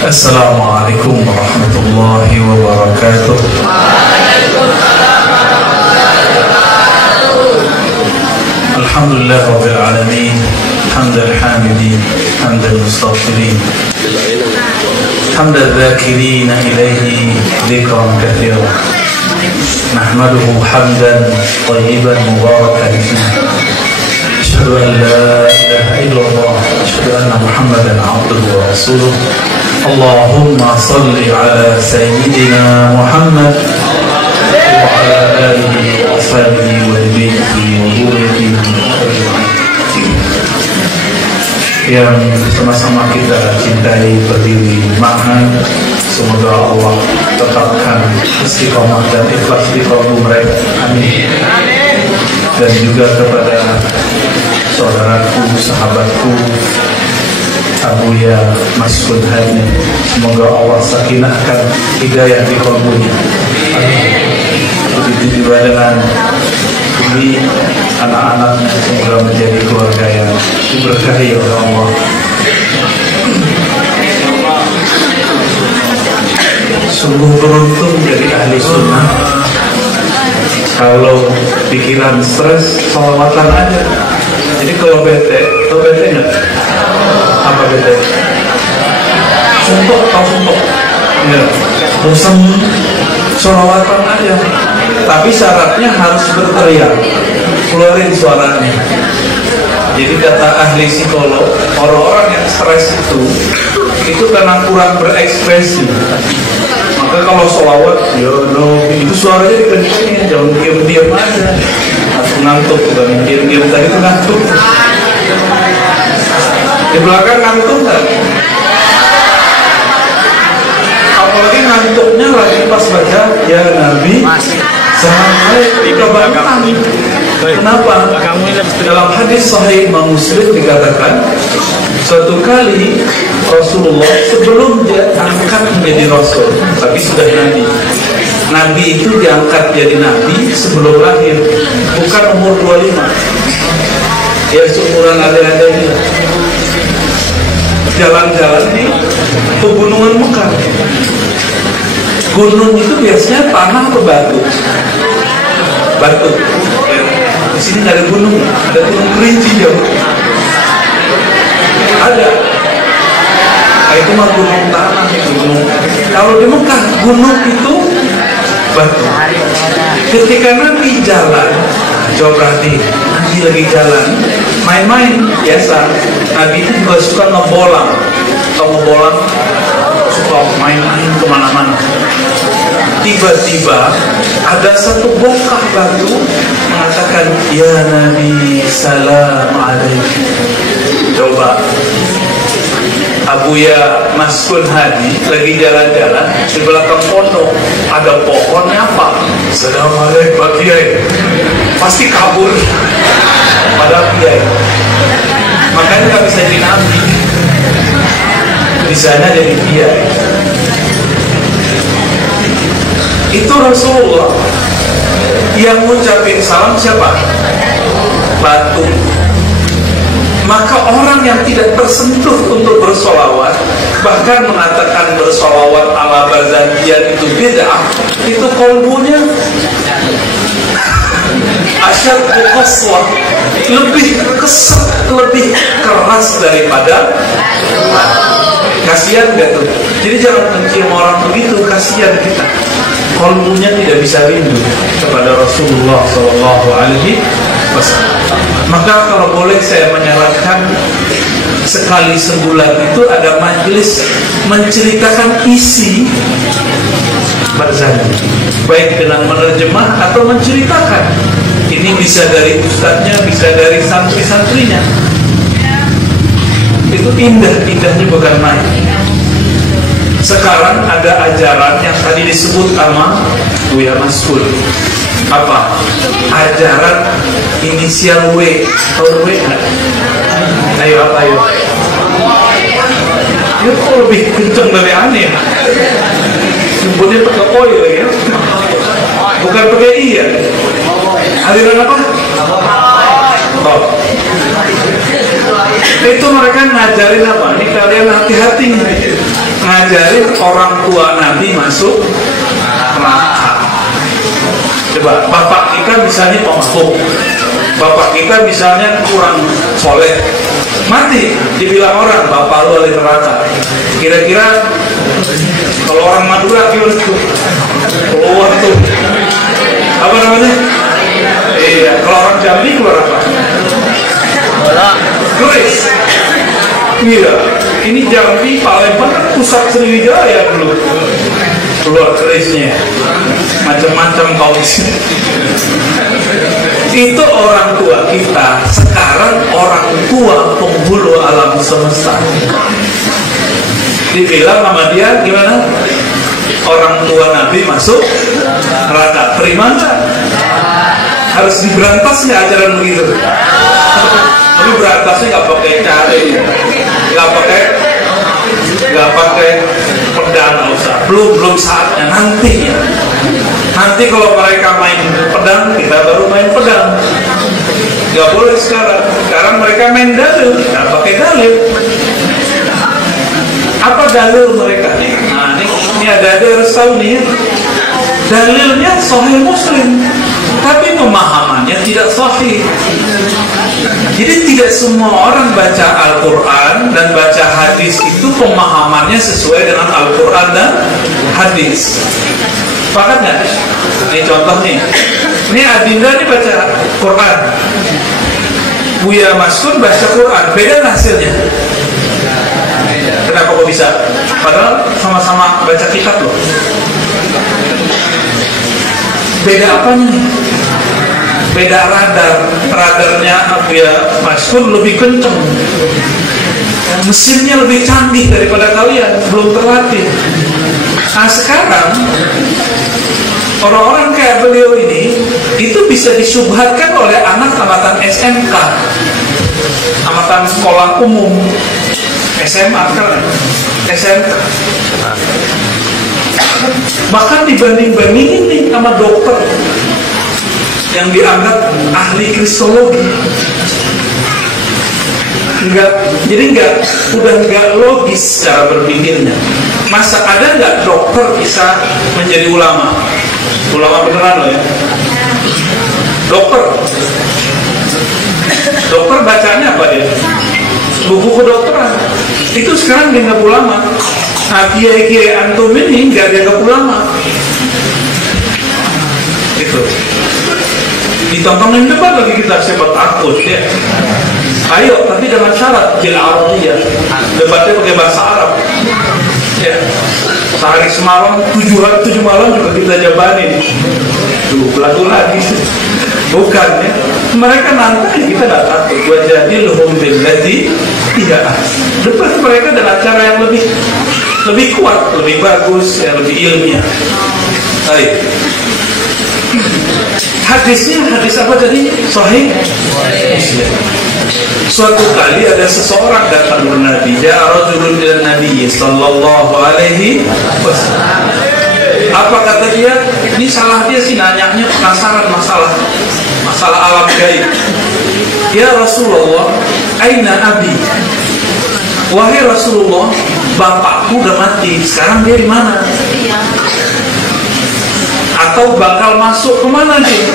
Assalamualaikum warahmatullahi wabarakatuh. Alhamdulillah rabbil alamin, hamdal hamidin, hamdal mustaghfirin, hamdal dzakirina ilaihi dzikran katsiran. Nahmaduhu hamdan thayyiban mubarakan fihi. Asyhadu an la ilaha illallah, asyhadu anna Muhammadan abduhu wa rasuluh. Allahumma salli ala sayyidina Muhammad wa ala alihi wa ashabihi wa baitihi wa dzurriyyatihi yang sama-sama kita cintai berdiri makan. Semoga Allah tetapkan istiqomah dan ikhlas di kalbu mereka. Amin. Dan juga kepada saudaraku, sahabatku Abuya Mas'ud Hadi, semoga Allah sakinahkan hidayah di kalbunya. Begitu juga dengan ini anak-anaknya, semoga menjadi keluarga yang diberkahi oleh Allah. Sungguh beruntung jadi ahli sunnah. Kalau pikiran stres, sholawatan aja. Jadi kalau bete, tau bete nggak? Apa bete? Sumpah, tau sumpah? Ya, bosan, sholawatan aja. Tapi syaratnya harus berteriak, keluarin suaranya. Jadi kata ahli psikolog, orang-orang yang stres itu karena kurang berekspresi. Maka kalau sholawat, itu suaranya dikencengin, jangan diam-diam aja. Atau ngantuk, bukan diam-diam tadi itu ngantuk. Di belakang ngantuk kan? Apalagi ngantuknya lagi pas baca ya Nabi sampai ke belakang. Kenapa? Dalam hadis Sahih Imam Muslim dikatakan, suatu kali Rasulullah sebelum dia angkat menjadi Rasul, tapi sudah Nabi. Nabi itu diangkat jadi Nabi sebelum lahir, bukan umur 25. Ya seumuran ada-ada ini. Jalan-jalan di pegunungan Mekah. Gunung itu biasanya tanah atau batu? Batu. Di sini nggak ada gunung, ada gunung kerinci jauh. Ada. Itu mah gunung tanah, gunung. Kalau di Mekah gunung itu batu. Ketika Nabi jalan, coba perhati, Nabi lagi jalan, main-main biasa. Nabi itu juga suka ngebolang. Kalau ngebolang, suka main-main kemana-mana. Tiba-tiba ada satu bongkah batu mengatakan, ya Nabi, salam alaikum. Coba Abuya Mas'ud Hadi lagi jalan-jalan di belakang pondok, ada pohonnya apa? Assalamualaikum Pak Kiai. Pasti kabur pada Kiai. Makanya nggak bisa jadi nabi. Bisanya jadi Kiai. Itu Rasulullah. Yang ngucapin salam siapa? Batu. Maka orang yang tidak tersentuh untuk bersolawat, bahkan mengatakan bersolawat ala barzanjian itu bid'ah, itu kolbunya asyad qaswah, lebih keset, lebih keras daripada. Kasihan gak tuh? Jadi jangan mencium orang begitu, kasihan kita. Kolbunya tidak bisa rindu kepada Rasulullah SAW. Maka kalau boleh saya menyarankan, sekali sebulan itu ada majelis menceritakan isi barzanji, baik dengan menerjemah atau menceritakan. Ini bisa dari ustadznya, bisa dari santri-santrinya. Itu indahnya bukan main. Sekarang ada ajaran yang tadi disebut sama Buya Mas'ud. Apa? Ajaran inisial W. Tahu W nggak? Ayo apa ayo? Ya kok lebih kenceng dari aneh ya? Sebutnya pakai O ya? Bukan pakai I ya? Aliran apa? Top. Itu mereka ngajarin apa? Ini kalian hati-hati nih. Ngajarin orang tua Nabi masuk neraka. Coba, bapak kita misalnya pemabuk, bapak kita misalnya kurang soleh, mati, dibilang orang bapak lu ahli neraka. Kira-kira kalau orang Madura gimana tuh? Keluar tuh apa namanya? Iya, kalau orang Jambi keluar apa? Keris. Iya, ini Jambi Palembang kan pusat Sriwijaya dulu. Keluar kerisnya, macam-macam kau di sini. Itu orang tua kita. Sekarang orang tua penghulu alam semesta. Dibilang sama dia gimana? Orang tua Nabi masuk neraka. Terima nggak? Harus diberantas nggak ajaran begitu? Tapi berantasnya nggak pakai cari, nggak pakai pedang, nggak usah. Belum saatnya, nanti ya. Nanti kalau mereka main pedang, kita baru main pedang. Nggak boleh sekarang. Sekarang mereka main dalil, nggak pakai dalil. Apa dalil mereka? Nah, ini ada harus tahu nih. Dalilnya Sahih Muslim, tapi pemahamannya tidak sahih. Jadi tidak semua orang baca Al-Quran dan baca hadis itu pemahamannya sesuai dengan Al-Quran dan hadis. Sepakat nggak? Ini contoh nih. Ini Adinda nih baca Quran, Buya Maskun baca Quran, beda hasilnya. Kenapa kok bisa? Padahal sama-sama baca kitab loh. Beda apanya? Beda radarnya Buya Maskun lebih kenceng, mesinnya lebih canggih daripada kalian, belum terlatih. Nah sekarang orang-orang kayak beliau ini itu bisa disubhatkan oleh anak tamatan SMK, tamatan sekolah umum, SMA kan, SMK. Bahkan dibanding-bandingin nih sama dokter yang dianggap ahli kristologi. Udah nggak logis cara berpikirnya. Masa ada nggak dokter bisa menjadi ulama? Ulama beneran loh ya. Dokter bacanya apa dia? Buku kedokteran. Itu sekarang dianggap ulama. Nah, kiai-kiai antum ini nggak dianggap ulama. Itu. Ditontonin debat lagi kita, siapa takut ya. Ayo, tapi dengan syarat bil Arabiyah. Debatnya pakai bahasa Arab. Ya. Sehari semalam 7 malam juga kita jabanin. Lagu lagi. Bukan ya. Mereka nanti kita nggak takut. Wajadilhum billati tidak. Debat mereka dengan cara yang lebih kuat, lebih bagus, yang lebih ilmiah. Baik. Hadisnya hadis apa tadi? Sahih Muslim. Suatu kali ada seseorang datang ke Nabi, ya rajulun ila Nabi sallallahu alaihi wasallam. Apa kata dia? Ini salah dia sih, nanyanya penasaran masalah alam gaib. Ya Rasulullah, aina abi? Wahai Rasulullah, bapakku udah mati, sekarang dia di mana? Atau bakal masuk kemana dia?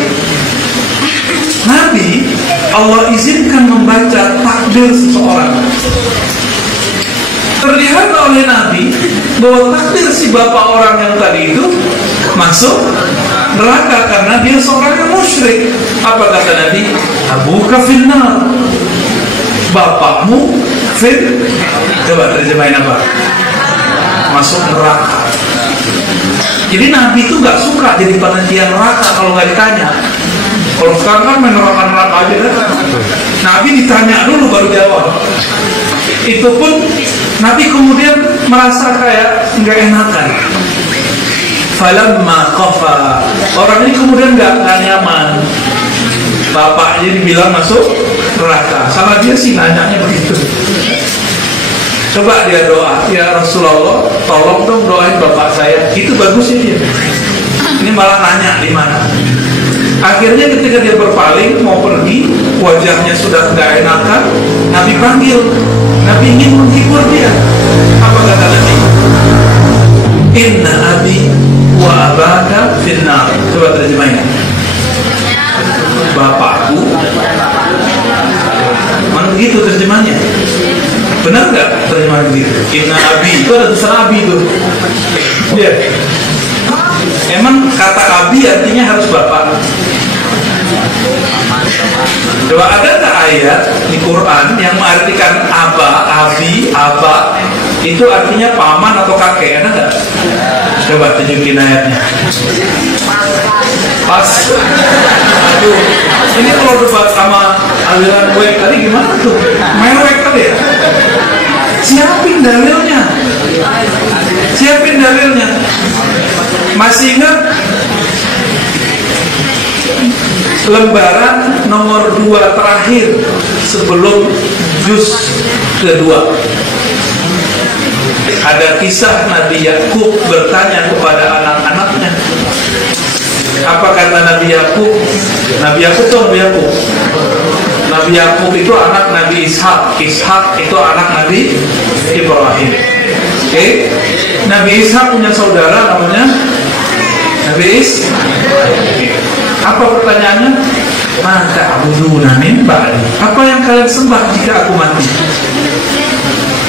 Nabi, Allah izinkan membaca takdir seseorang. Terlihat oleh Nabi bahwa takdir si bapak orang yang tadi itu masuk neraka karena dia seorang yang musyrik. Apa kata Nabi? Abuka finnar, bapakmu fin. Coba terjemahin apa? Masuk neraka. Jadi Nabi itu gak suka jadi panitia neraka kalau gak ditanya. Kalau sekarang kan main neraka aja kan. Nabi ditanya dulu baru jawab. Itu pun Nabi kemudian merasa kayak nggak enakan. Falamma qafa, orang ini kemudian nggak nyaman. Bapaknya dibilang masuk neraka. Salah dia sih nanyanya begitu. Coba dia doa, ya Rasulullah, tolong dong doain bapak saya. Itu bagusnya dia. Ini malah nanya di mana. Akhirnya ketika dia berpaling mau pergi, wajahnya sudah tidak enakan, Nabi panggil. Nabi ingin menghibur dia. Apa kata Nabi? Inna abi wa abaka finnar. Coba terjemahnya. Bapakku. Mana begitu terjemahnya? Benar nggak terjemahan begitu? Inna abi itu ada tulisan abi itu. Ya. Emang kata abi artinya harus bapak. Coba ada tak ayat di Quran yang mengartikan aba, abi, aba itu artinya paman atau kakek? Ada nggak? Coba tunjukin ayatnya. Pas. Aduh, ini kalau debat sama aliran wek tadi gimana tuh? Mewek kali ya? Siapin dalilnya. Siapin dalilnya. Masih ingat lembaran nomor 2 terakhir sebelum juz kedua, ada kisah Nabi Yakub bertanya kepada anak-anaknya. Apa kata Nabi Yakub? Nabi Yakub itu Nabi Yakub. Nabi Yakub itu anak Nabi Ishak. Ishak itu anak Nabi Ibrahim. Oke? Nabi Ishak punya saudara namanya Nabi Ishak. Apa pertanyaannya? Maka abuduna min ba'di. Apa yang kalian sembah jika aku mati?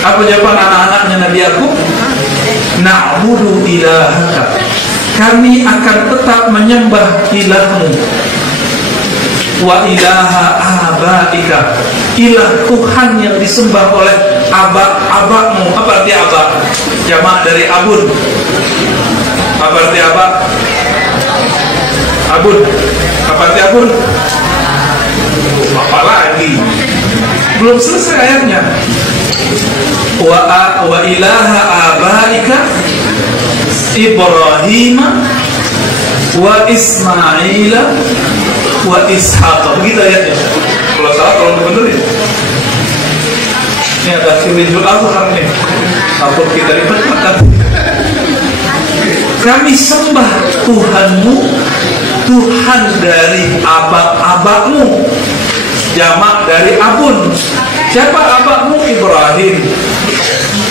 Apa jawaban anak-anaknya Nabi Yakub? Na'budu ilahaka. Kami akan tetap menyembah ilahmu. Wa ilaha abaika. Ilah Tuhan yang disembah oleh abakmu. Apa arti abak? Jamak dari abun. Apa arti abak? Abun. Apa arti abun? Apa lagi? Belum selesai ayatnya. Wa ilaha abaika Ibrahim wa Ismail wa Ishaq. Begitu ayatnya. Kalau salah tolong benerin. Ini ada Firijul Azhar nih. Takut kita ribet. Kami sembah Tuhanmu, Tuhan dari abak-abakmu. Jamak dari abun. Siapa abakmu? Ibrahim,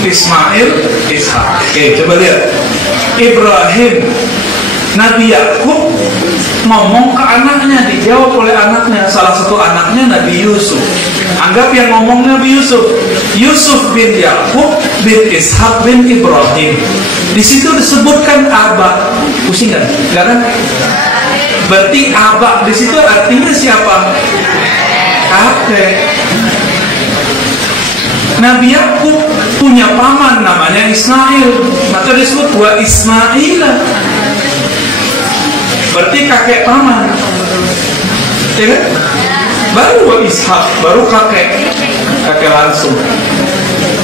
Ismail, Ishak. Oke, coba lihat. Ibrahim, Nabi Yakub ngomong ke anaknya, dijawab oleh anaknya. Salah satu anaknya Nabi Yusuf. Anggap yang ngomong Nabi Yusuf. Yusuf bin Yakub bin Ishak bin Ibrahim. Di situ disebutkan abak. Pusing kan? Enggak kan? Berarti abak di situ artinya siapa? Kakek. Nabi Yakub punya paman namanya Ismail, maka disebut wa Ismail. Berarti kakek paman, ya kan? Baru wa Ishak, baru kakek langsung.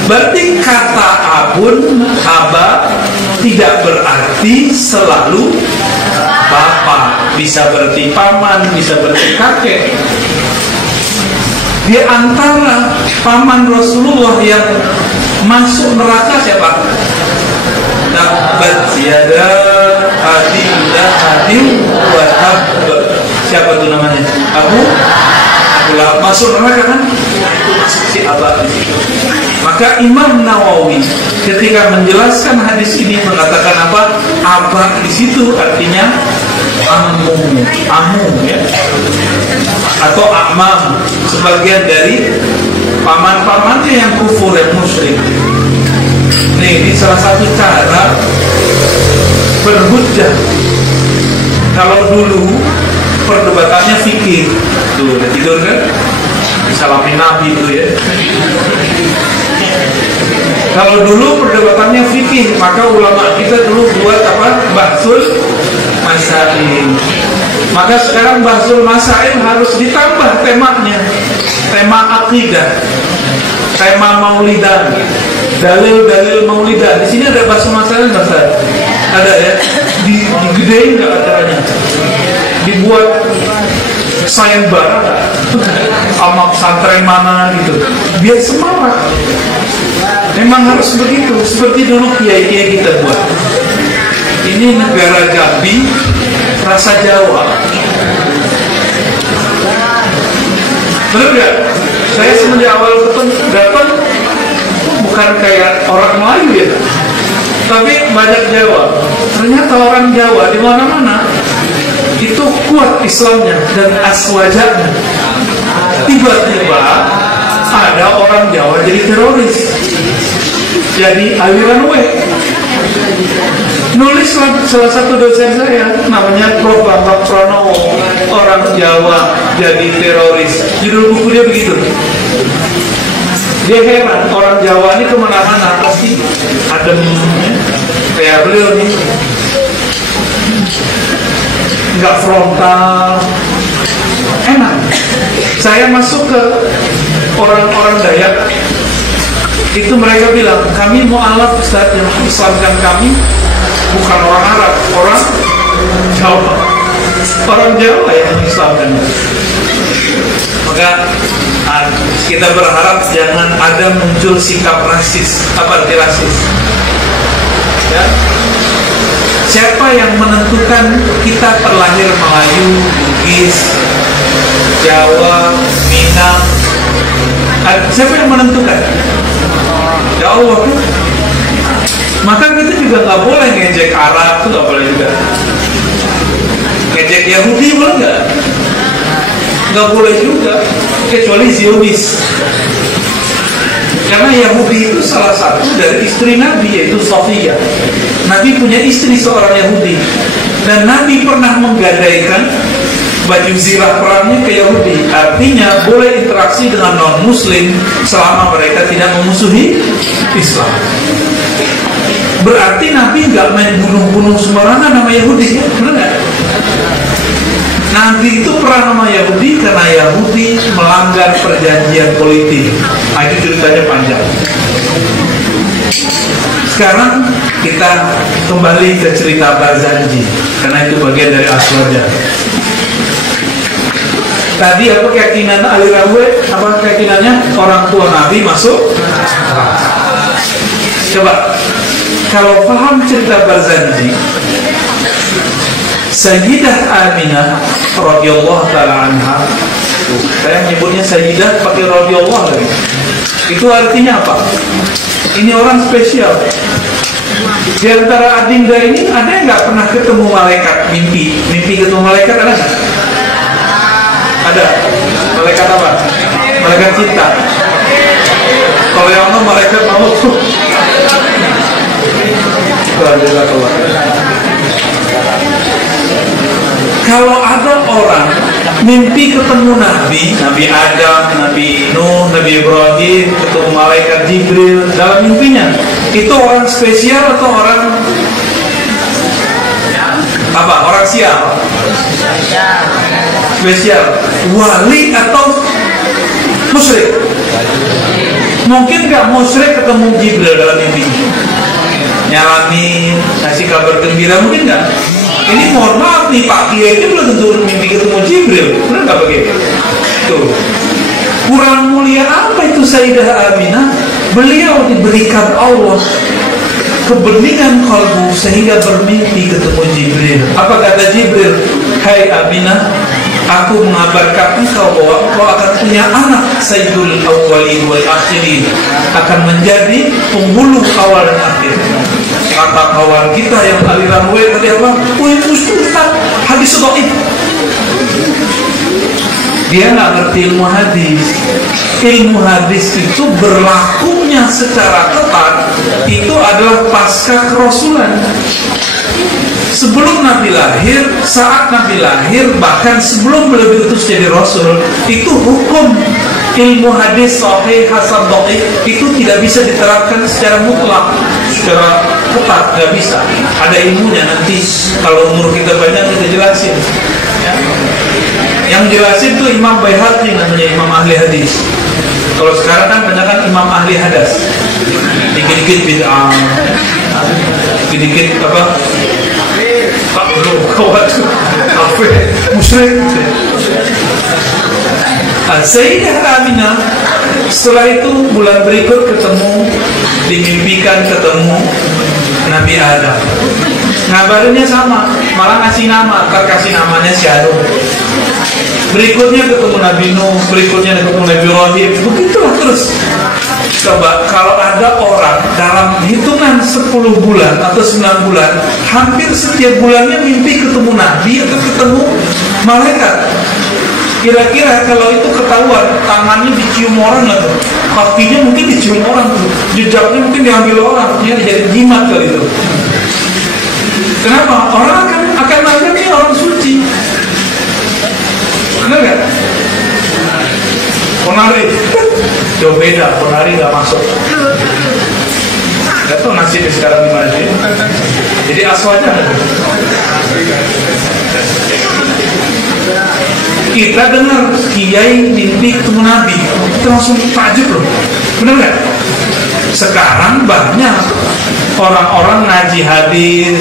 Berarti kata abun, aba tidak berarti selalu bapak, bisa berarti paman, bisa berarti kakek. Di antara paman Rasulullah yang masuk neraka siapa? Tabbat yada abi lahabin wa tab. Siapa itu namanya? Abu Lahab. Masuk neraka kan? Itu masuk si abah. Maka Imam Nawawi ketika menjelaskan hadis ini mengatakan apa? Abah di situ artinya amu ya, atau amam, sebagian dari paman-pamannya yang kufur dan musyrik. Nih, ini salah satu cara berhujjah. Kalau dulu perdebatannya fikih, tuh udah tidur kan? Salamin Nabi itu ya. Kalau dulu perdebatannya fikih, maka ulama kita dulu buat apa? Bahsul masail. Maka sekarang bahsul masail harus ditambah temanya, tema akidah, tema maulidan, dalil-dalil maulidan. Di sini ada bahsul masail nggak sih? Ada ya? Digedein nggak acaranya? Dibuat sayembara sama pesantren mana gitu, biar semangat. Memang harus begitu, seperti dulu kiai-kiai kita buat. Ini negara Jambi, rasa Jawa. Benar nggak? Saya semenjak awal datang bukan kayak orang Melayu ya, tapi banyak Jawa. Ternyata orang Jawa di mana-mana itu kuat Islamnya dan aswajanya. Tiba-tiba ada orang Jawa jadi teroris, jadi aliran W. Nulis salah satu dosen saya namanya Prof. Bambang Pranowo, orang Jawa jadi teroris. Judul buku dia begitu. Dia heran, orang Jawa ini kemana-mana pasti adem kayak beliau nih, nggak frontal, enak. Saya masuk ke orang-orang Dayak, itu mereka bilang, kami mu'alaf Ustaz, yang Islamkan kami bukan orang Arab, orang Jawa. Orang Jawa yang mengislamkan. Maka kita berharap jangan ada muncul sikap rasis. Apa arti rasis? Ya. Siapa yang menentukan kita terlahir Melayu, Bugis, Jawa, Minang? Siapa yang menentukan? Ya Allah. Maka kita juga nggak boleh ngejek Arab, itu nggak boleh juga. Ngejek Yahudi boleh nggak? Nggak boleh juga, kecuali Zionis. Karena Yahudi itu salah satu dari istri Nabi, yaitu Sofia. Nabi punya istri seorang Yahudi, dan Nabi pernah menggadaikan baju zirah perangnya ke Yahudi. Artinya boleh interaksi dengan non-Muslim selama mereka tidak memusuhi Islam. Berarti Nabi nggak main bunuh-bunuh sembarangan nama Yahudi, ya? Benar nggak? Nabi itu perang sama Yahudi karena Yahudi melanggar perjanjian politik. Nah, itu ceritanya panjang. Sekarang kita kembali ke cerita Barzanji, karena itu bagian dari aswajah. Tadi apa keyakinan aliran W? Apa keyakinannya? Orang tua Nabi masuk. Coba, kalau paham cerita Barzanji, Sayyidah Aminah radhiyallahu taala anha, saya menyebutnya Sayyidah pakai radhiyallahu lagi. Itu artinya apa? Ini orang spesial. Di antara adinda ini ada yang nggak pernah ketemu malaikat mimpi? Mimpi ketemu malaikat ada nggak? Ada. Malaikat apa? Malaikat cinta. Kalau yang mau malaikat mau. Kalau ada orang mimpi ketemu Nabi, Nabi Adam, Nabi Nuh, Nabi Ibrahim, ketemu malaikat Jibril dalam mimpinya, itu orang spesial atau orang apa? Orang sial? Spesial. Wali atau musyrik? Mungkin gak musyrik ketemu Jibril dalam mimpi? Nyalamin, kasih kabar gembira, mungkin gak? Ini mohon maaf nih, Pak Kiai ini belum tentu mimpi ketemu Jibril. Benar gak begitu? Tuh. Kurang mulia apa itu Sayyidah Aminah? Beliau diberikan Allah kebeningan kalbu sehingga bermimpi ketemu Jibril. Apa kata Jibril? Hai Aminah, aku mengabarkan engkau bahwa engkau akan punya anak Sayyidul Awwalin wal Akhirin, akan menjadi penghulu awal dan akhir. Kata kawan kita yang aliran W tadi apa? Wih Ustaz, hadis dhaif. Dia nggak ngerti ilmu hadis. Ilmu hadis itu berlakunya secara ketat itu adalah pasca kerasulan. Sebelum Nabi lahir, saat Nabi lahir, bahkan sebelum beliau diutus jadi Rasul, itu hukum ilmu hadis sahih hasan dhaif itu tidak bisa diterapkan secara mutlak, secara ketat, nggak bisa. Ada ilmunya, nanti kalau umur kita banyak kita jelasin. Ya. Yang jelasin tuh Imam Baihaqi, namanya Imam ahli hadis. Kalau sekarang kan banyak kan Imam ahli hadas, dikit-dikit bid'ah, dikit-dikit apa? Tak belum kawat, kafe, musyrik. Sayyidah Aminah setelah itu bulan berikut ketemu, dimimpikan ketemu Nabi Adam. Ngabarinnya sama, malah ngasih nama, kasih namanya Syarul. berikutnya ketemu Nabi Nuh, berikutnya ketemu Nabi Ibrahim, begitulah terus. Coba kalau ada orang dalam hitungan 10 bulan atau 9 bulan, hampir setiap bulannya mimpi ketemu Nabi atau ketemu malaikat. Kira-kira kalau itu ketahuan, tangannya dicium orang nggak tuh? Kakinya mungkin dicium orang tuh, jejaknya mungkin diambil orang, ya jadi jimat kali itu. Kenapa? Orang akan menganggap ini orang suci. Benar nggak? Ponari, jauh beda. Ponari nggak masuk. Gak tau nasibnya sekarang gimana sih. Jadi aswanya ada. Kita dengar kiai mimpi ketemu Nabi, kita langsung takjub loh. Benar nggak? Sekarang banyak orang-orang ngaji hadis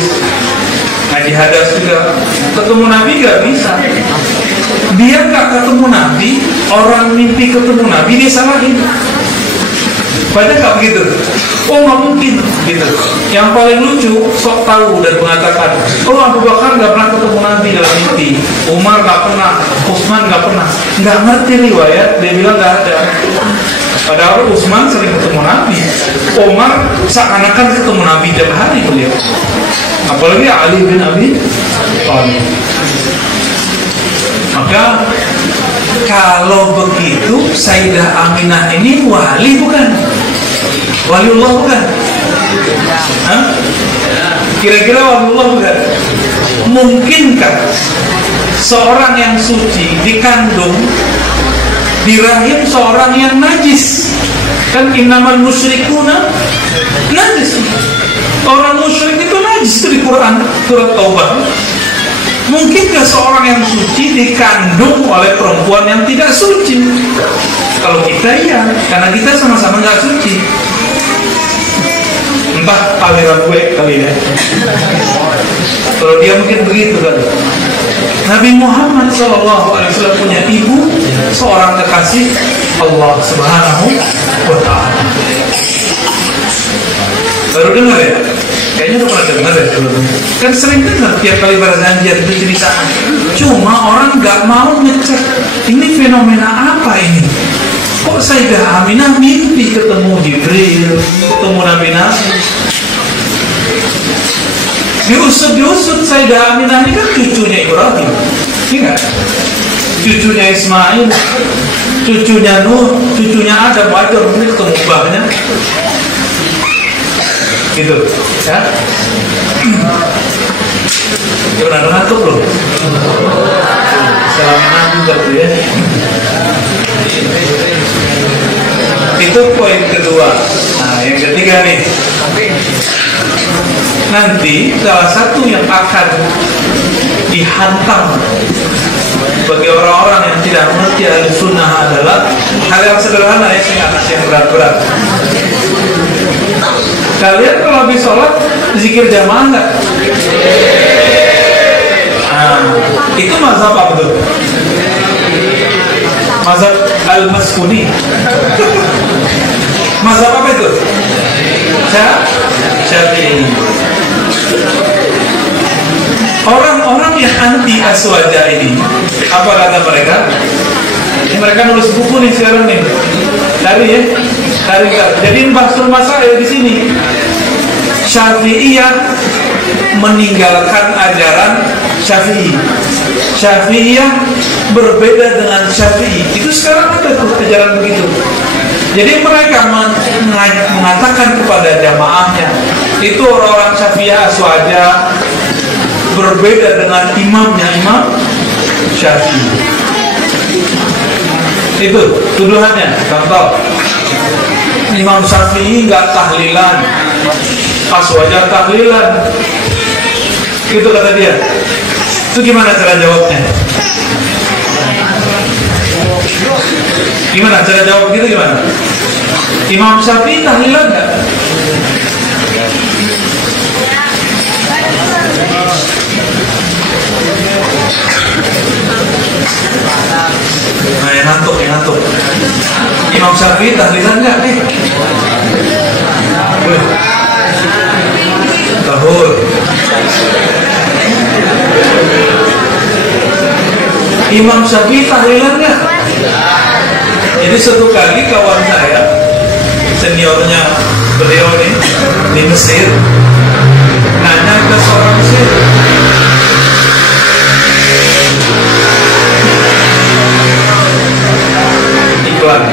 juga ketemu Nabi nggak bisa. Dia nggak ketemu Nabi, orang mimpi ketemu Nabi dia salahin. Banyak nggak begitu? Oh nggak mungkin gitu. Yang paling lucu sok tahu dan mengatakan, oh Abu Bakar nggak pernah ketemu Nabi dalam mimpi, Umar nggak pernah, Utsman nggak pernah. Nggak ngerti riwayat, dia bilang nggak ada. Padahal Utsman sering ketemu Nabi, Umar seakan-akan ketemu Nabi tiap hari beliau. Apalagi Ali bin Abi Thalib. Maka kalau begitu Sayyidah Aminah ini wali bukan? Waliullah bukan? Hah? Kira-kira waliullah bukan? Mungkinkah seorang yang suci dikandung di rahim seorang yang najis? Kan innamal musyrikuna najis. Orang musyrik itu najis, itu di Quran surat Taubah. Mungkinkah seorang yang suci dikandung oleh perempuan yang tidak suci? Kalau kita iya, karena kita sama-sama nggak suci. Entah aliran gue kali ya. Kalau dia mungkin begitu kan. Nabi Muhammad SAW punya ibu, seorang kekasih Allah Subhanahu wa Ta'ala. Baru dengar ya? Kayaknya udah pernah dengar ya sebelumnya. Kan sering dengar tiap kali berjanjian itu cerita. Cuma orang nggak mau ngecek ini fenomena apa ini. Kok Sayyidah Aminah mimpi ketemu Jibril, ketemu Nabi. Diusut Sayyidah Aminah ini kan cucunya Ibrahim, ingat? Cucunya Ismail, cucunya Nuh, cucunya Adam, wajar mungkin ketemu mbahnya. Gitu, ya? Udah ngantuk loh. Salaman juga tuh ya. Itu poin kedua. Nah, yang ketiga nih. Nanti salah satu yang akan dihantam bagi orang-orang yang tidak mengerti Ahlussunnah adalah hal yang sederhana ya, saya nggak kasih yang berat-berat. Kalian kalau habis sholat zikir jamaah nggak? Nah, itu mazhab apa betul? Mazhab Al-Maskuni. Mazhab apa itu? Syafi'i. Orang-orang yang anti aswaja ini, apa kata mereka? Mereka nulis buku nih sekarang nih. Cari ya. Jadi bahsul masail di sini. Syafi'iyah meninggalkan ajaran Syafi'i. Syafi'iyah berbeda dengan Syafi'i. Itu sekarang ada tuh ajaran begitu. Jadi mereka mengatakan kepada jamaahnya, itu orang-orang Syafi'iyah aswaja berbeda dengan imamnya, Imam Syafi'i. Itu tuduhannya. Contoh, Imam Syafi'i nggak tahlilan, aswaja tahlilan. Itu kata dia. Itu gimana cara jawabnya? Gimana cara jawab gitu gimana? Imam Syafi'i tahlilan nggak? Nah, yang ngantuk. Imam Syafi'i tahlilan nggak nih? Tahul. Imam Syafi'i tahlilan nggak? Jadi suatu kali kawan saya, seniornya beliau nih di Mesir, nanya ke seorang Mesir, iklan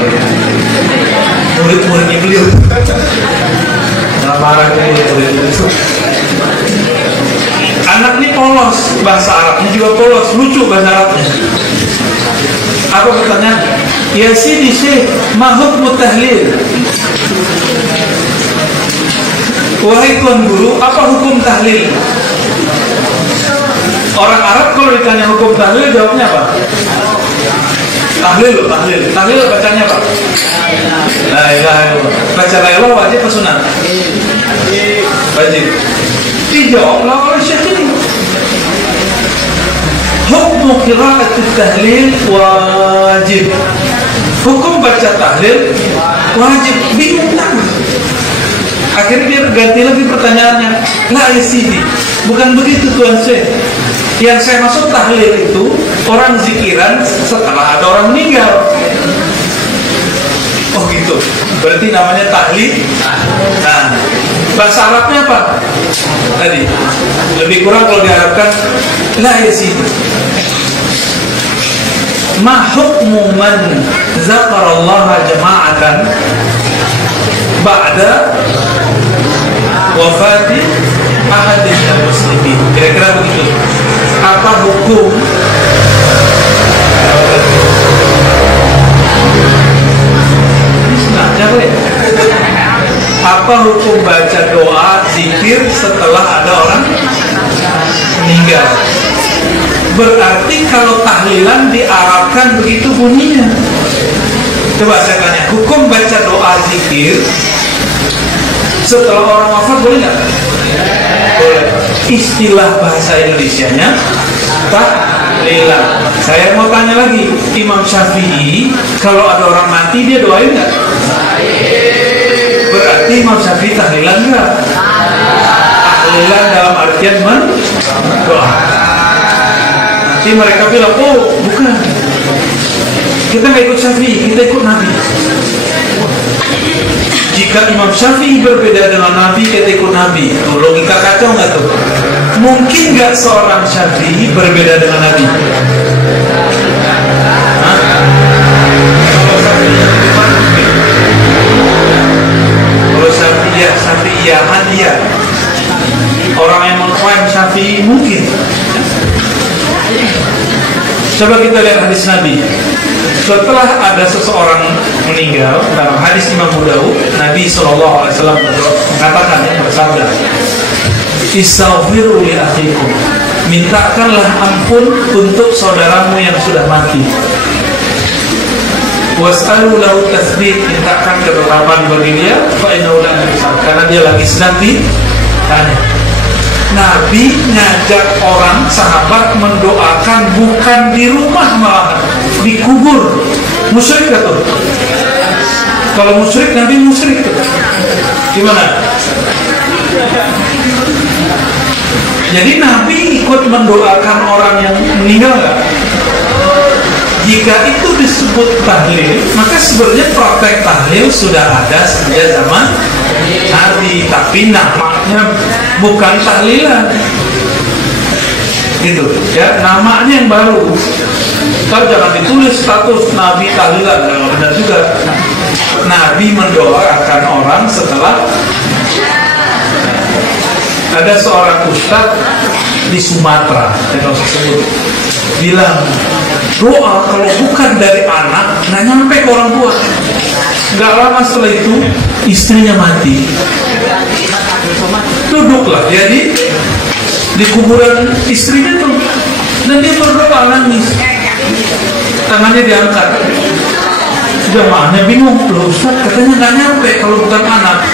murid-muridnya beliau, nggak marah murid-murid itu. Anak ini polos, bahasa Arabnya juga polos, lucu bahasa Arabnya. Aku bertanya, ya sini Syekh, ma hukmu tahlil? Wahai tuan guru, apa hukum tahlil? Orang Arab kalau ditanya hukum tahlil, jawabnya apa? Tahlil, tahlil. Tahlil bacanya apa? La ilaha illallah. Baca la ilaha wajib atau sunat? Wajib. Dijawablah oleh Syekh ini. Hukum qira'at tahlil wajib. Hukum baca tahlil wajib. Bingung kan? Akhirnya dia ganti lagi pertanyaannya. La ya sini, bukan begitu Tuan Syekh. Yang saya maksud tahlil itu orang zikiran setelah ada orang meninggal. Oh gitu. Berarti namanya tahlil. Nah, bahasa Arabnya apa? Tadi lebih kurang kalau diharapkan la ya sini. Ma hukmu man zakarallaha jama'atan ba'da wafati ahadin minal muslimin. Kira-kira begitu. Apa hukum apa hukum baca doa zikir setelah ada orang meninggal? Berarti kalau tahlilan diarabkan begitu bunyinya. Coba saya tanya, hukum baca doa zikir setelah orang wafat boleh nggak? Boleh. Istilah bahasa Indonesianya tahlilan. Saya mau tanya lagi, Imam Syafi'i kalau ada orang mati dia doain nggak? Berarti Imam Syafi'i tahlilan nggak? Tahlilan dalam artian mendoa. Nanti mereka bilang, oh bukan, kita nggak ikut Syafi'i, kita ikut Nabi. Jika Imam Syafi'i berbeda dengan Nabi, kita ikut Nabi. Tuh, logika kacau nggak tuh? Mungkin nggak seorang Syafi'i berbeda dengan Nabi? Hah? Kalau Syafi'i gimana? Kalau Syafi'iyahan dia, orang yang mengklaim Syafi'i mungkin. Coba kita lihat hadis Nabi. Setelah ada seseorang meninggal, dalam hadis Imam Abu Dawud, Nabi SAW mengatakan, bersabda, istaghfiru li akhikum, mintakanlah ampun untuk saudaramu yang sudah mati. Was'alu lahu tatsbit, mintakan ketetapan bagi dia, fa innahu la yusal, karena dia lagi sedang ditanya. Nabi ngajak orang sahabat mendoakan bukan di rumah, malah di kubur. Musyrik gak tuh? Kalau musyrik, Nabi musyrik tuh. Gimana? Jadi Nabi ikut mendoakan orang yang meninggal gak? Jika itu disebut tahlil, maka sebenarnya praktek tahlil sudah ada sejak zaman Nabi, tapi namanya bukan tahlilan, gitu ya, namanya yang baru. Kalau jangan ditulis status Nabi tahlilan, nggak benar juga. Nabi mendoakan orang setelah. Ada seorang ustadz di Sumatera, saya usah sebut, bilang doa kalau bukan dari anak nggak nyampe ke orang tua. Nggak lama setelah itu istrinya mati. Duduklah dia di kuburan istrinya tuh, dan dia berdoa nangis, tangannya diangkat. Jamaahnya bingung, loh Ustaz katanya nggak nyampe kalau bukan anak.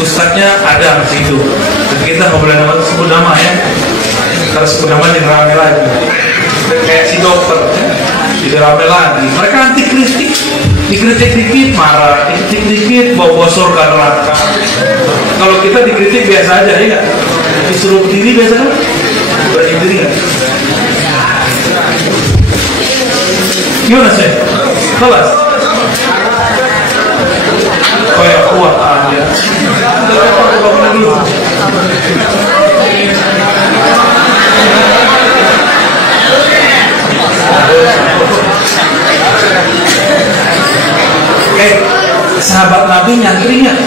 Ustaznya ada di situ. Kita nggak boleh sebut nama ya, kalau sebut nama jadi rame lagi. Kayak si dokter, jadi rame lagi. Mereka anti kritik, dikritik dikit marah, dikritik dikit bawa surga neraka. Kalau kita dikritik biasa aja ya, disuruh berdiri biasa kan? Berani diri nggak? Gimana sih? Kelas? Kayak kuat aja. Kita pakai bangunan dulu. Sahabat Nabi nyantri nggak?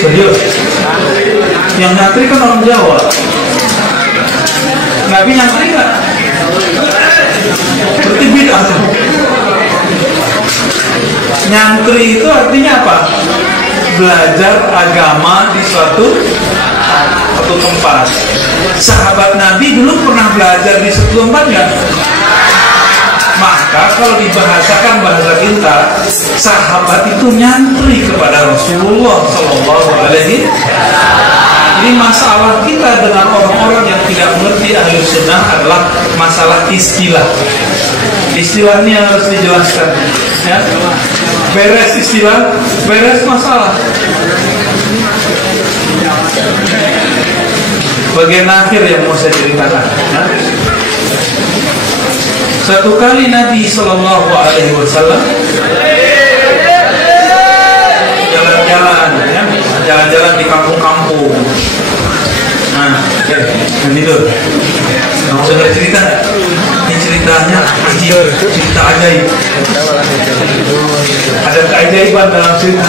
Serius? Yang nyantri kan orang Jawa. Nabi nyantri nggak? Berarti bid'ah. Nyantri itu artinya apa? Belajar agama di suatu tempat. Sahabat Nabi dulu pernah belajar di suatu tempat nggak? Maka kalau dibahasakan bahasa kita, sahabat itu nyantri kepada Rasulullah Sallallahu Alaihi Wasallam. Jadi masalah kita dengan orang-orang yang tidak mengerti ahli sunnah adalah masalah istilah. Istilah ini yang harus dijelaskan. Ya. Beres istilah, beres masalah. Bagian akhir yang mau saya ceritakan. Ya. Satu kali Nabi Sallallahu Alaihi Wasallam jalan-jalan, ya, jalan-jalan di kampung-kampung. Nah, itu. Mau dengar cerita? Ini ceritanya anjir, cerita ajaib. Ada keajaiban dalam cerita.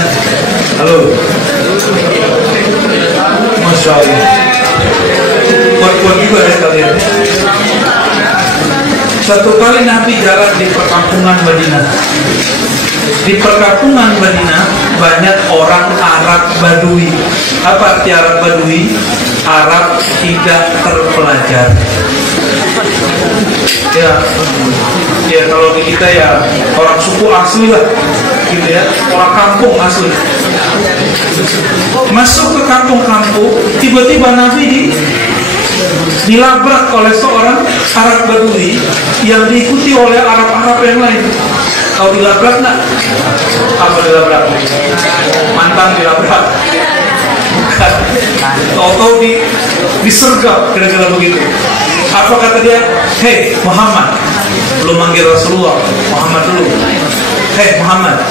Halo, Masya Allah. Kuat-kuat juga ya kalian. Satu kali Nabi jalan di perkampungan Madinah. Di perkampungan Madinah banyak orang Arab Badui. Apa arti Arab Badui? Arab tidak terpelajar. Ya kalau di kita ya orang suku asli lah, gitu ya, orang kampung asli. Masuk ke kampung-kampung, tiba-tiba Nabi dilabrak oleh seorang Arab Badui yang diikuti oleh Arab-Arab yang lain. Tahu dilabrak nggak? Apa dilabrak? Mantan dilabrak? Bukan. Tahu disergap kira-kira begitu. Apa kata dia? Hei Muhammad, belum manggil Rasulullah, Muhammad dulu. Hei Muhammad,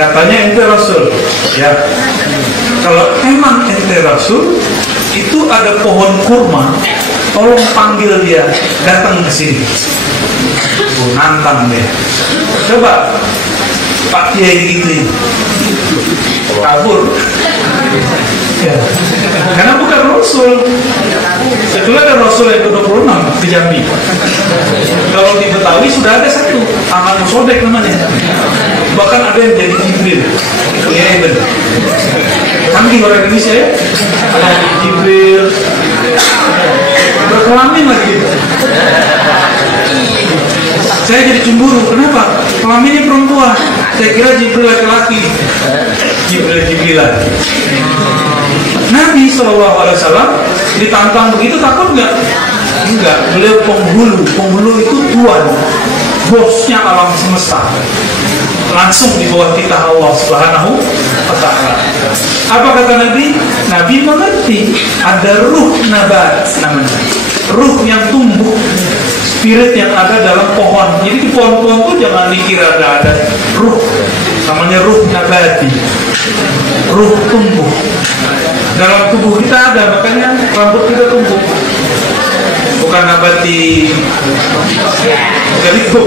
katanya ente Rasul. Ya, kalau emang ente Rasul, itu ada pohon kurma, tolong panggil dia datang ke sini. Nantang dia. Coba Pak Kiai digituin, kabur. Ya. Karena bukan Rasul. Setelah ada Rasul yang ke-26 di Jambi. Kalau di Betawi sudah ada satu, Amal Musodek namanya. Bahkan ada yang jadi Jibril. Iya benar. Canggih orang Indonesia ya. Ada Jibril, berkelamin lagi. Saya jadi cemburu. Kenapa? Kelaminnya perempuan. Saya kira Jibril laki-laki. Jibril-Jibrilan. Nabi SAW ditantang begitu, takut nggak? Enggak. Beliau penghulu. Penghulu itu tuan, bosnya alam semesta. Langsung di bawah titah Allah Subhanahu wa Ta'ala. Apa kata Nabi? Nabi mengerti ada ruh nabat namanya. Ruh yang tumbuh, spirit yang ada dalam pohon. Jadi di pohon-pohon itu jangan dikira ada ruh. Namanya ruh nabati. Ruh tumbuh. Dalam tubuh kita ada, makanya rambut kita tumbuh. Bukan nabati, bukan itu.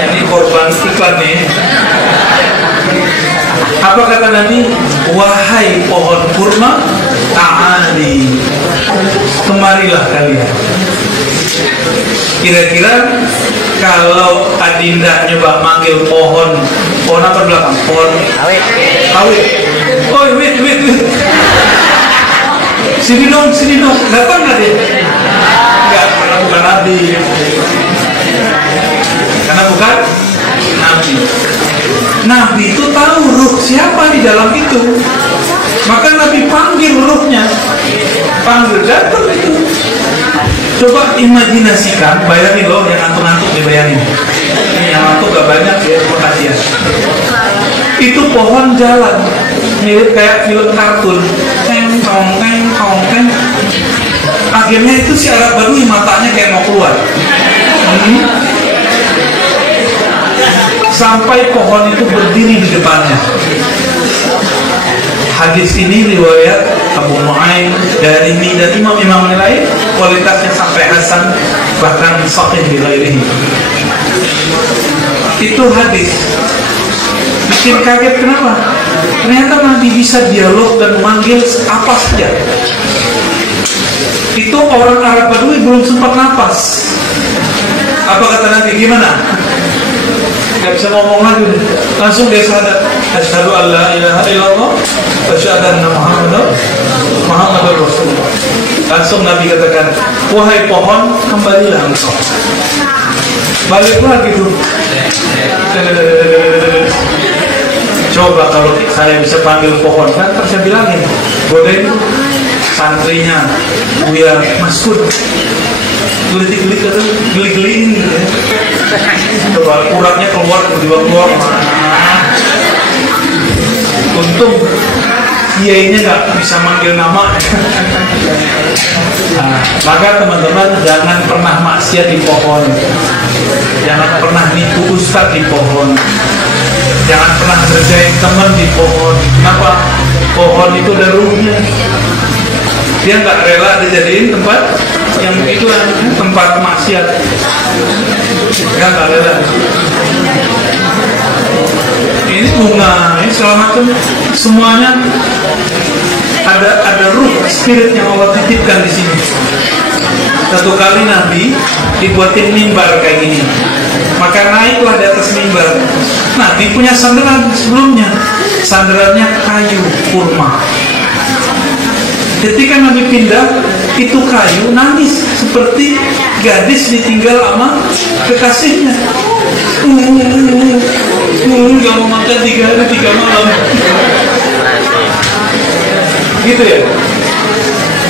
Ini korban iklan nih. Apa kata Nabi? Wahai pohon kurma, ta'ali, kemarilah kalian. Kira-kira kalau Adinda nyoba manggil pohon apa belakang? Pohon awit. Oh, wait. Sini dong. Datang nggak dia? Enggak, karena bukan Nabi. Karena bukan Nabi. Nabi itu tahu ruh siapa di dalam itu. Maka Nabi panggil ruhnya. Panggil, datang itu. Coba imajinasikan, bayangin loh, yang ngantuk-ngantuk dibayangin. Yang ngantuk gak banyak ya, makasih ya. itu pohon jalan mirip kayak film kartun, teng tong teng tong teng. Akhirnya itu si Arab Badui matanya kayak mau keluar. Sampai pohon itu berdiri di depannya. Hadis ini riwayat Abu Nu'aim, Darimi, dan imam-imam lain kualitasnya sampai hasan, bahkan sahih bilairihi. Itu hadis bikin kaget. Kenapa? Ternyata Nabi bisa dialog dan manggil apa saja. Itu orang Arab Badui belum sempat napas. Apa kata Nabi? Gimana? Gak bisa ngomong lagi, langsung dia sadar. Asyhadu an la ilaha illallah wa asyhadu anna Muhammadar Rasulullah. Langsung Nabi katakan, wahai pohon, kembalilah engkau. Baliklah gitu. Coba kalau saya bisa panggil pohon, kan saya bilangin, godain santrinya Buya Maskud, geli-geliin gitu ya. Coba uratnya keluar, tiba-tiba keluar. Untung kiainya nggak bisa manggil nama. Nah, maka teman-teman jangan pernah maksiat di pohon, jangan pernah nipu ustaz di pohon, jangan pernah ngerjain teman di pohon. Kenapa? Pohon itu ada ruhnya. Dia nggak rela dijadiin tempat yang itu tempat maksiat. Dia nggak rela. Ini bunga, ini segala macam, semuanya ada ruh, spirit yang Allah titipkan di sini. Satu kali Nabi dibuatin mimbar kayak gini, maka naiklah di atas mimbar. Nabi punya sandaran sebelumnya, sandarannya kayu kurma. Ketika Nabi pindah, itu kayu nangis seperti gadis ditinggal sama kekasihnya. Gak mau makan 3 hari 3 malam. Gitu ya.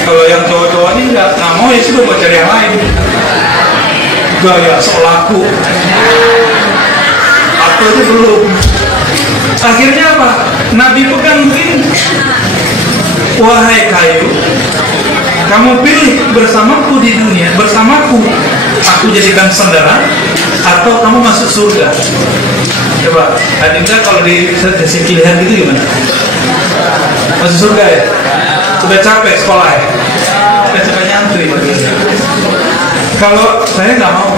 Kalau yang cowok-cowok ini nggak mau, ya sudah buat cari yang lain. Gaya sok laku. Apa itu belum. Akhirnya apa? Nabi pegang begini. Wahai kayu, kamu pilih bersamaku di dunia, bersamaku aku jadikan saudara, atau kamu masuk surga. Coba, Adinda kalau dikasih pilihan gitu gimana? Masuk surga ya? Sudah capek sekolah ya? Sudah capek nyantri. Kalau saya nggak mau,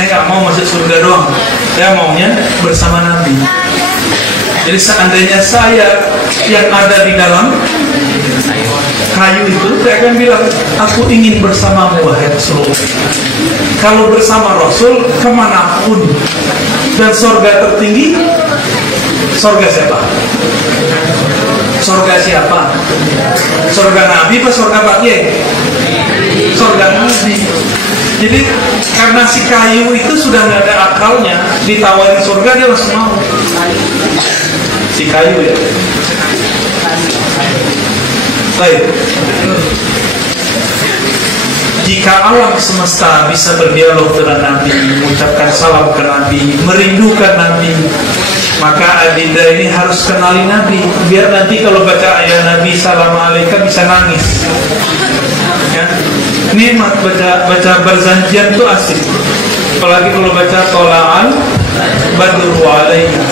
saya nggak mau masuk surga doang. Saya maunya bersama Nabi. Jadi seandainya saya yang ada di dalam kayu itu, saya akan bilang, aku ingin bersamamu wahai Rasul. Kalau bersama Rasul kemanapun, dan surga tertinggi, surga siapa? Surga siapa? Surga Nabi atau surga Pak Ye? Surga Nabi. Jadi karena si kayu itu sudah nggak ada akalnya, ditawarin surga dia langsung mau. Si kayu ya. Baik. Jika alam semesta bisa berdialog dengan Nabi, mengucapkan salam ke Nabi, merindukan Nabi, maka Adinda ini harus kenali Nabi, biar nanti kalau baca ayat Nabi salam alaika bisa nangis. Ya. Nikmat baca berzanjian itu asik. Apalagi kalau baca tola'al badru alaina.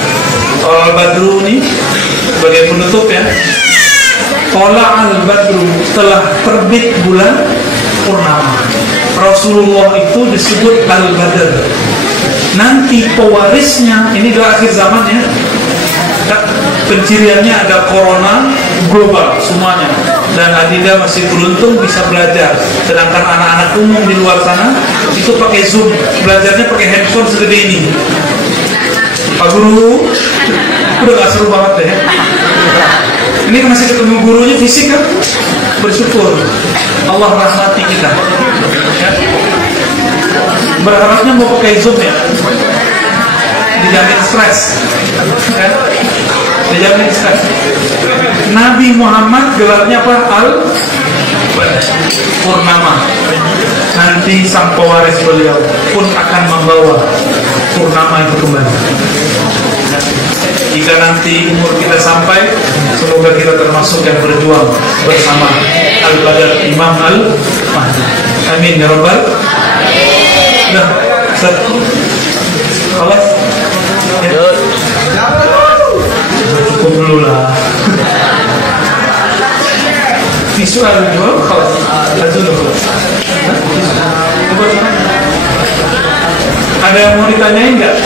Tola'al badru ini sebagai penutup ya. Tola'al badru, telah terbit bulan purnama. Rasulullah itu disebut Al-Badr. Nanti pewarisnya, ini di akhir zaman ya, penciriannya ada corona global semuanya. Dan Adinda masih beruntung bisa belajar. Sedangkan anak-anak umum di luar sana itu pakai Zoom, belajarnya pakai handphone segede ini. Pak Guru, udah gak seru banget deh. Ini masih ketemu gurunya fisik kan? Bersyukur Allah rahmati kita ya. Berharapnya mau pakai Zoom ya, dijamin stres ya. Dijamin stres. Nabi Muhammad gelarnya apa? Al-Purnama. Nanti sang pewaris beliau pun akan membawa purnama itu kembali. Jika nanti umur kita sampai, semoga kita termasuk yang berjuang bersama Al-Badar Imam Al-Mahdi. Amin ya Rabbal. Nah, satu awas ya. Cukup dulu lah. Visual dulu, awas dulu. Ada yang mau ditanyain nggak?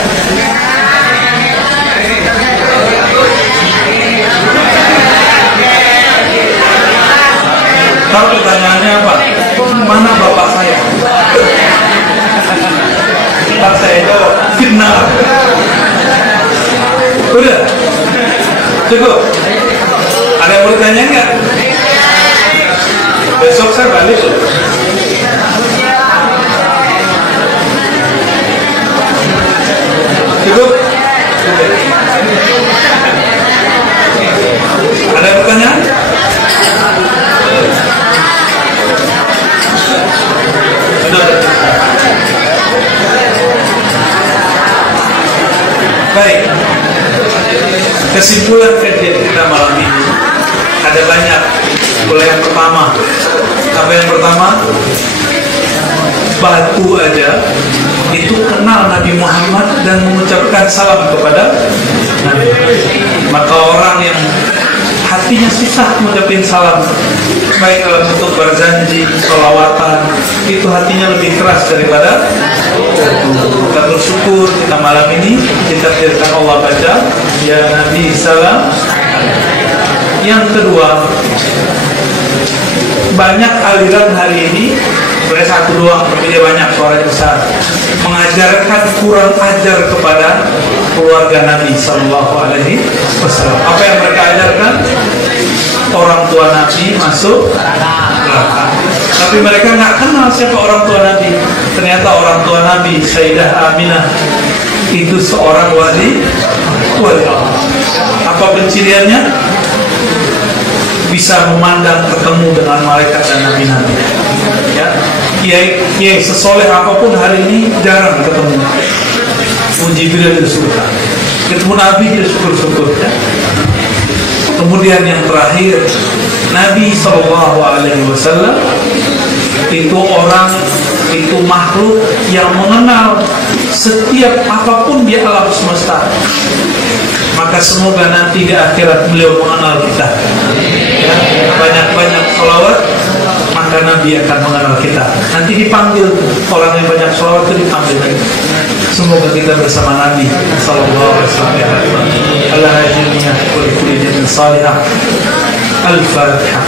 Kalau pertanyaannya apa? Mana bapak saya? Bapak saya itu fitnah. Udah? Cukup? Ada yang mau ditanyain nggak? Besok saya balik. Cukup? Ada pertanyaan? Baik. Kesimpulan kajian kita malam ini ada banyak. Mulai yang pertama. Apa yang pertama? Batu aja itu kenal Nabi Muhammad dan mengucapkan salam kepada Nabi. Maka orang yang hatinya susah mengucapkan salam, baik dalam bentuk berjanji, sholawatan, itu hatinya lebih keras daripada kita bersyukur kita malam ini ditakdirkan Allah baca ya Nabi salam. Yang kedua, banyak aliran hari ini, boleh satu doang tapi dia banyak, suaranya besar, mengajarkan kurang ajar kepada keluarga Nabi Sallallahu Alaihi Wasallam. Apa yang mereka ajarkan? Orang tua Nabi masuk neraka. Tapi mereka nggak kenal siapa orang tua Nabi. Ternyata orang tua Nabi Sayyidah Aminah itu seorang wali Allah. Apa penciriannya? Bisa memandang ketemu dengan malaikat dan nabi-nabi. Ya, kiai sesoleh apapun hari ini jarang ketemu. Jibril di surga, ketemu Nabi dia syukur-syukur. Ya. Kemudian yang terakhir, Nabi SAW itu orang, itu makhluk yang mengenal setiap apapun di alam semesta. Maka semoga nanti di akhirat beliau mengenal kita. Ya, banyak-banyak sholawat, maka Nabi akan mengenal kita. Nanti dipanggil, orang yang banyak sholawat itu dipanggil lagi. Semoga kita bersama Nabi Sallallahu Alaihi Wasallam. Allah hajirnya kulli kulli salihah. Al-Fatihah.